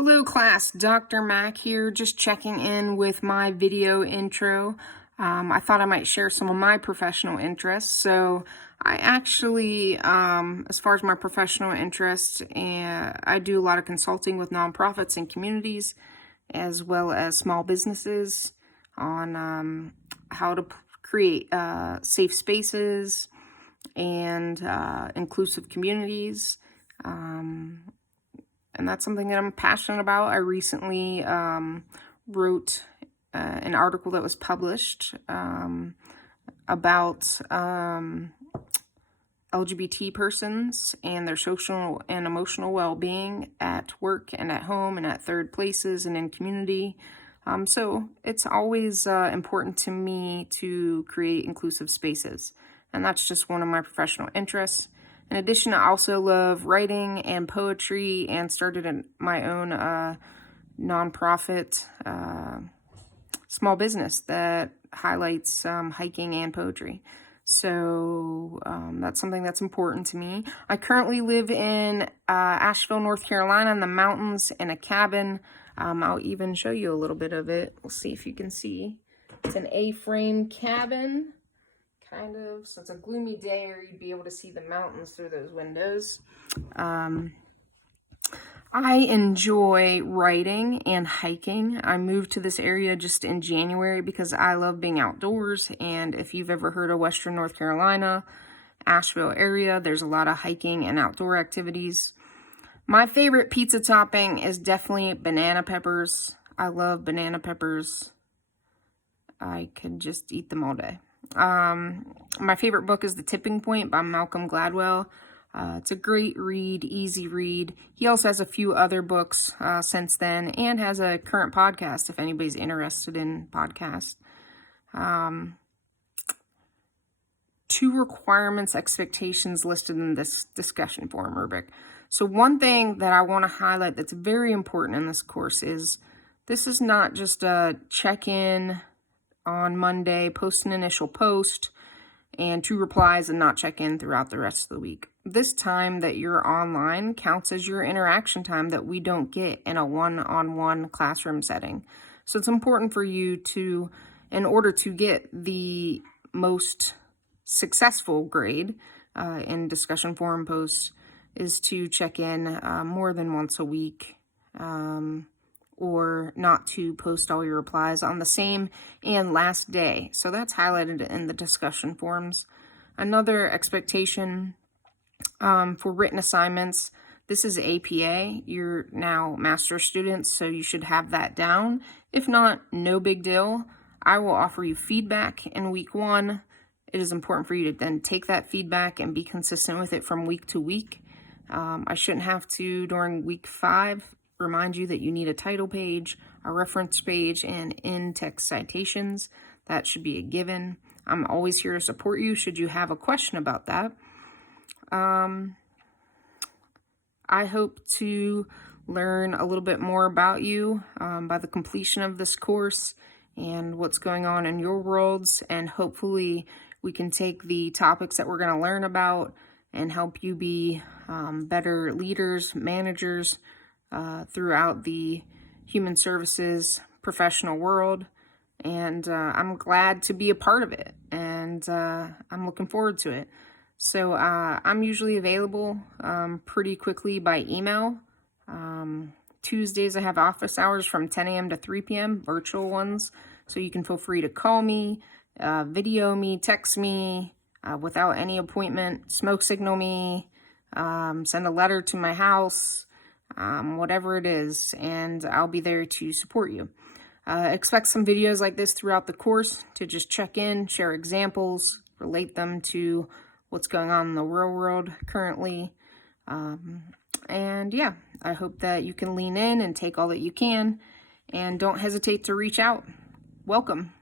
Hello class, Dr. Mac here, just checking in with my video intro. I thought I might share some of my professional interests. So I actually, as far as my professional interests, I do a lot of consulting with nonprofits and communities, as well as small businesses on how to create safe spaces and inclusive communities. And that's something that I'm passionate about. I recently wrote an article that was published about LGBT persons and their social and emotional well-being at work and at home and at third places and in community. So it's always important to me to create inclusive spaces, and that's just one of my professional interests. In addition, I also love writing and poetry and started my own nonprofit small business that highlights hiking and poetry. So that's something that's important to me. I currently live in Asheville, North Carolina, in the mountains in a cabin. I'll even show you a little bit of it. We'll see if you can see. It's an A-frame cabin. Kind of, so it's a gloomy day, or you'd be able to see the mountains through those windows. I enjoy writing and hiking. I moved to this area just in January because I love being outdoors, and if you've ever heard of Western North Carolina, Asheville area, there's a lot of hiking and outdoor activities. My favorite pizza topping is definitely banana peppers. I love banana peppers. I could just eat them all day. My favorite book is The Tipping Point by Malcolm Gladwell. It's a great read, easy read. He also has a few other books since then, and has a current podcast if anybody's interested in podcasts. 2 requirements, expectations listed in this discussion forum rubric. So one thing that I want to highlight that's very important in this course is this is not just a check-in on Monday, post an initial post, and 2 replies and not check in throughout the rest of the week. This time that you're online counts as your interaction time that we don't get in a one-on-one classroom setting. So it's important for you to, in order to get the most successful grade in discussion forum posts, is to check in more than once a week, or not to post all your replies on the same and last day. So that's highlighted in the discussion forums. Another expectation for written assignments, this is APA. You're now master's students, so you should have that down. If not, no big deal. I will offer you feedback in week 1. It is important for you to then take that feedback and be consistent with it from week to week. I shouldn't have to, during week 5, remind you that you need a title page, a reference page, and in-text citations. That should be a given. I'm always here to support you should you have a question about that. I hope to learn a little bit more about you by the completion of this course and what's going on in your worlds, and hopefully we can take the topics that we're going to learn about and help you be better leaders, managers, throughout the human services professional world, and I'm glad to be a part of it, and I'm looking forward to it. So I'm usually available pretty quickly by email. Tuesdays I have office hours from 10 a.m. to 3 p.m., virtual ones, so you can feel free to call me, video me, text me without any appointment, smoke signal me, send a letter to my house, whatever it is, and I'll be there to support you. Expect some videos like this throughout the course to just check in, share examples, relate them to what's going on in the real world currently. And yeah, I hope that you can lean in and take all that you can, and don't hesitate to reach out. Welcome.